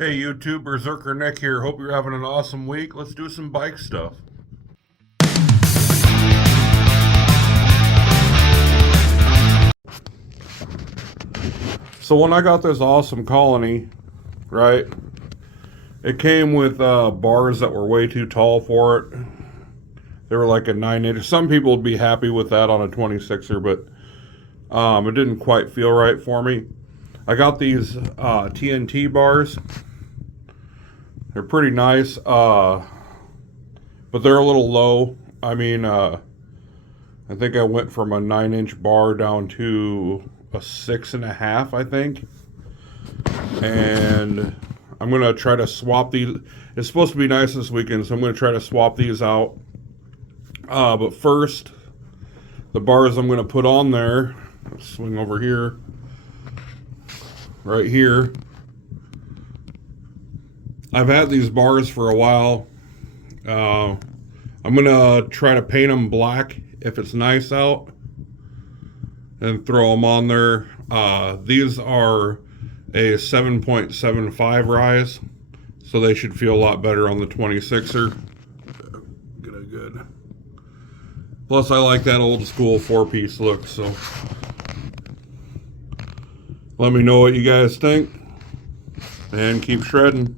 Hey YouTube, Berserker Nick here. Hope you're having an awesome week. Let's do some bike stuff. So when I got this awesome Colony, right, it came with bars that were way too tall for it. They were like a 9-inch. Some people would be happy with that on a 26er, but it didn't quite feel right for me. I got these TNT bars. They're pretty nice, but they're a little low. I mean, I think I went from a 9-inch bar down to a 6.5, I think. And I'm going to try to swap these. It's supposed to be nice this weekend, so I'm going to try to swap these out. But first, the bars I'm going to put on there, let's swing over here, right here. I've had these bars for a while. I'm going to try to paint them black if it's nice out and throw them on there. These are a 7.75 rise, so they should feel a lot better on the 26er. Get a good. Plus, I like that old school 4-piece look, so let me know what you guys think and keep shredding.